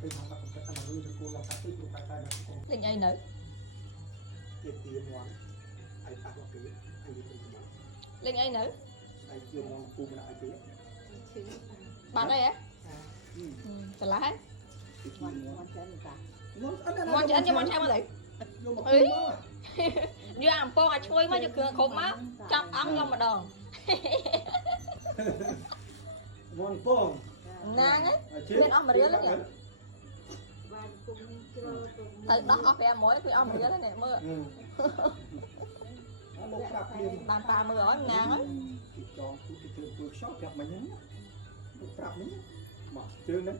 ពីខាងបាត់ទៅតាមលុយទៅគូឡើងតាទីព្រោះតែតែលេងអីនៅជាទីមកអីប៉ះមកពីអីទៅមកលេងអីនៅអីជាមកគូម្នាក់អីទៀតបាត់អីហ៎ឆ្លាស់មកចាន់តាមកចាន់យកមកឆាមកទៅអីយកអំពងឲ្យឈ្ងុយមកយកគ្រឿងគ្រប់មកចាប់អង្គយកម្ដងវ៉ាន់ពងណាងមានអស់1រៀលទេបានគុំជ្រោទៅដោះអស់500គឺអស់1រៀលទេមើលមកប្រាប់គ្នាបានប៉ាមើលហើយណាងហើយចងទូទៅទួខ្សោយចាប់មិញហ្នឹងមកប្រាប់នេះមកជើងហ្នឹង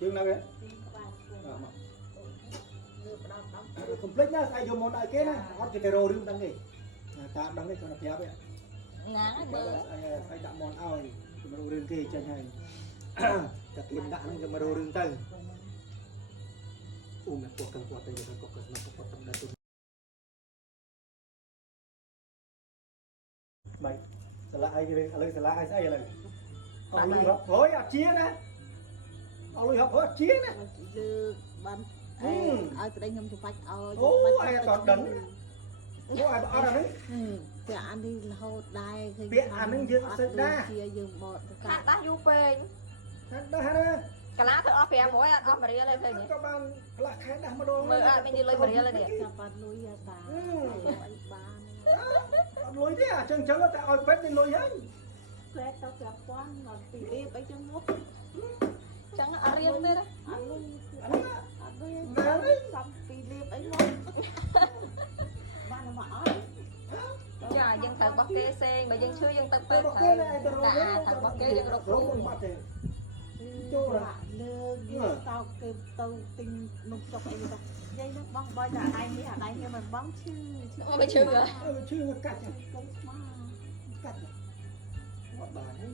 ជើងណាគេមកកុំភ្លេចណាស្អីយកមកដល់គេណាអត់គេទៅរោរឿងដឹងទេតាដឹងទេគាត់ប្រាប់ទេណាងហើយមើលស្អីដាក់មកឲ្យទៅរោរឿងគេចេញហើយតែគេដាក់ហ្នឹងយកមករោរឿងទៅអូមកគាត់ទៅគាត់ទៅគាត់មកគាត់ទៅដល់ទៅបាយសាឡាអីឥឡូវសាឡាអីស្អីឥឡូវអស់លុយរាប់ហើយអត់ជាណាអស់លុយរាប់ហើយអត់ជាណាលើបានឲ្យប្តីខ្ញុំទៅបាច់ឲ្យអូអីអត់ដឹងអូអត់អានេះពាក់អានេះរហូតដែរឃើញពាក់អានេះយើងសិតដែរជាយើងបត់ទៅកាដាស់យូរពេកដាស់ណាកាឡាធ្វើអស់500អត់អស់1រៀលទេឃើញក៏បានខ្លះខែដាស់ម្ដងមើលអត់មានលុយ1រៀលទេចាប់បាត់លុយតាអីបានអត់លុយទេអញ្ចឹងតែឲ្យពេទ្យមានលុយហើយពេទ្យទៅ5000មកពីរៀបអីចឹងមកចឹងអត់រៀនទេអត់លុយអានេះអត់លុយទៅសំពីរៀបអីមកបានមកអត់ចាយើងត្រូវបោះគេផ្សេងបើយើងឈឺយើងទៅពេទ្យត្រូវត្រូវបោះគេយើងរកគ្រូបាត់ទេចូលលើយើងតោកគេទៅទិញនំចុកអីទៅយាយនឹងបងបើតែដៃនេះអាដៃនេះមិនបងឈឺមិនឈឺឈឺកាច់កុំស្មាកាច់អត់បានទេ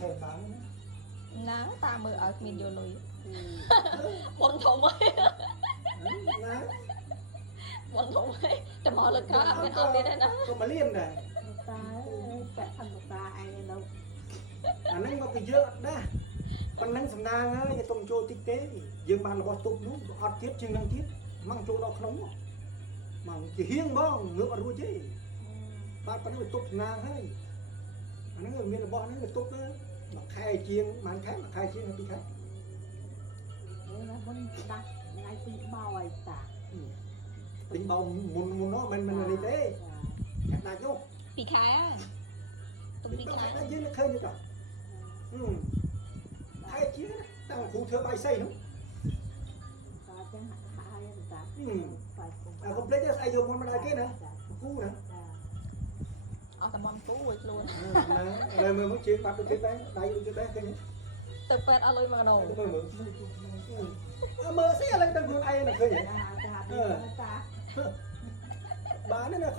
ហេតុបានណាតាមើលឲ្យគ្មានយកលុយបុនធំហើយណាបុនធំហើយតែមកលើកកើតអត់មានទេណាក៏មកលៀនដែរតាតែខាងតាឯងនៅអានេះមកពីយើងអត់ដែរប៉ុណ្ណឹងសំណាងហើយទៅទុំចូលតិចទេយើងបានរបស់ទុបនោះអត់ទៀតជាងនឹងទៀតមកចូលដល់ក្នុងមកជាហៀងបងងើបអត់រួចទេបាទប៉ុណ្ណឹងទុបសំណាងហើយអានេះមានរបស់នេះទុបទៅមួយខែជាងមួយខែជាងពីខែណាមិនដាស់ថ្ងៃពីបោឲ្យតាទិញបោមុននោះមិននេះទេកាត់ដាច់នោះពីខែទុំពីខែយើងនឹកឃើញទេខែជាងតាំងគ្រូធ្វើបាយសៃនោះតាចឹងហើយតាអាកុំភ្លេចស្អីយកមកដល់គេណាគ្រូណាអត់តែបងគូឲ្យខ្លួនណាមើលមកជើងបាត់ទៅទៀតដែរដៃទៅទៀតដែរឃើញទៅពេទ្យអត់លុយមកកណោមើលស្អីឥឡូវទៅខ្លួនឯងឃើញតាបានណា